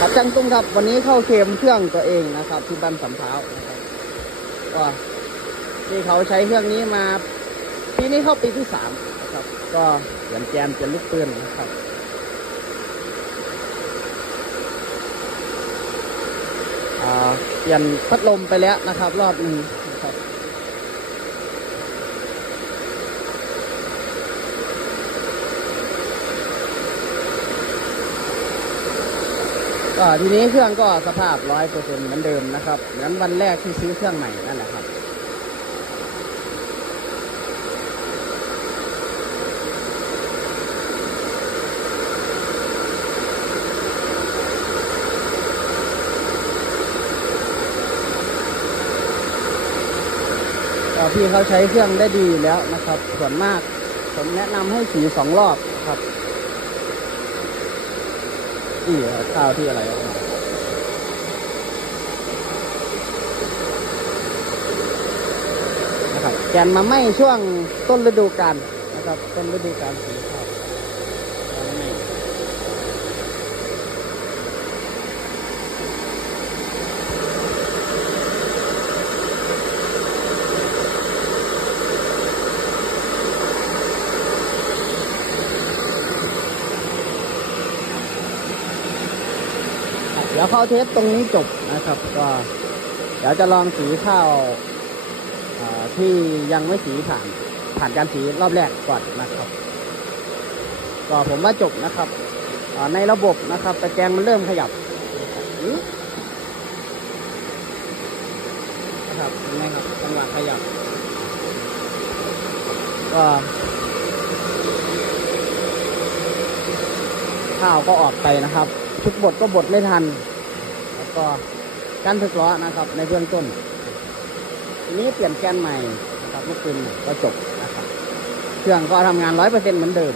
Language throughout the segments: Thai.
ครับจังตุ้งครับวันนี้เข้าเคมเครื่องตัวเองนะครับ ที่บ้านสำเภานะครับก็ที่เขาใช้เครื่องนี้มาปีนี้เข้าปีที่สามนะครับ ก็เปลี่ยนแกนเปลี่ยนลูกปืนนะครับอ่าเปลี่ยนพัดลมไปแล้วนะครับ รอบหนึ่งนะครับ ก็ทีนี้เครื่องก็สภาพร้อยเปอร์เซ็นต์เหมือนเดิมนะครับเหมือนวันแรกที่ซื้อเครื่องใหม่นั่นแหละครับพี่เขาใช้เครื่องได้ดีแล้วนะครับ ส่วนมากผมแนะนำให้สีสองรอบครับ นี่ข้าวที่อะไรออกมานะครับแกนมาไม้ช่วงต้นฤดูกาลนะครับ ต้นฤดูกาลสีข้าวไม่ ดี๋ยวเข้าเทสตรงนี้จบนะครับก็เดี๋ยวจะลองสีข้าวอ่าที่ยังไม่สีผ่านผ่านการสีรอบแรกก่อนนะครับ ก็ผมว่าจบนะครับอ่าในระบบนะครับตะแกรงมันเริ่มขยับอื้อนะครับเห็นไหมครับจังหวะขยับก็ข้าวก็ออกไปนะครับ ทุกบทก็บทไม่ทัน แล้วก็การถึกล้อนะครับ ในเบื้องต้นทีนี้เปลี่ยนแกนใหม่นะครับลูกปืนก็จบนะครับ เครื่องก็ทำงานร้อยเปอร์เซ็นต์เหมือนเดิม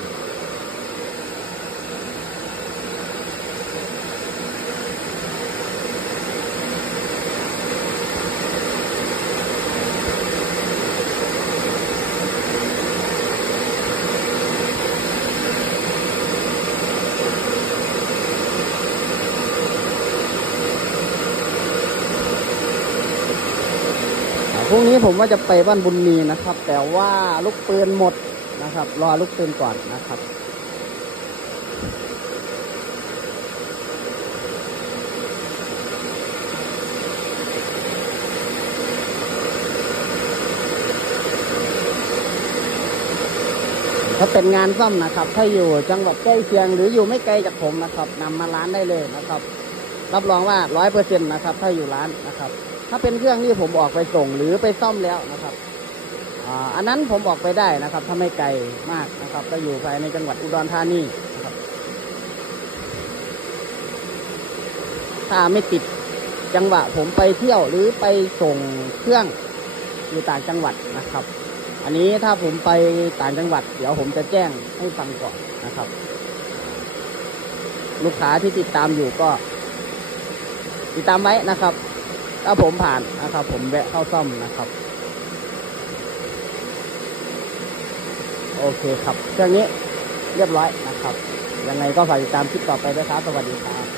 พรุ่งนี้ผมว่าจะไปบ้านบุญมีนะครับ แต่ว่าลูกปืนหมดนะครับ รอลูกปืนก่อนนะครับถ้าเป็นงานซ่อมนะครับ ถ้าอยู่จังหวัดใกล้เคียงหรืออยู่ไม่ไกลจากผมนะครับนำมาร้านได้เลยนะครับ รับรองว่าร้อยเปอร์เซ็นต์นะครับ ถ้าอยู่ร้านนะครับ ถ้าเป็นเครื่องที่ผมออกไปส่งหรือไปซ่อมแล้วนะครับอันนั้นผมออกไปได้นะครับ ถ้าไม่ไกลมากนะครับ ก็อยู่ภายในจังหวัดอุดรธานีนะครับ ถ้าไม่ติดจังหวะผมไปเที่ยวหรือไปส่งเครื่องอยู่ต่างจังหวัดนะครับ อันนี้ถ้าผมไปต่างจังหวัด เดี๋ยวผมจะแจ้งให้ฟังก่อนนะครับ ลูกค้าที่ติดตามอยู่ก็ ติดตามไว้นะครับ ถ้าผมผ่านนะครับ ผมแวะเข้าซ่อมนะครับ โอเคครับเครื่องนี้เรียบร้อยนะครับ ยังไงก็ฝากติดตามคลิปต่อไปด้วยครับ สวัสดีครับ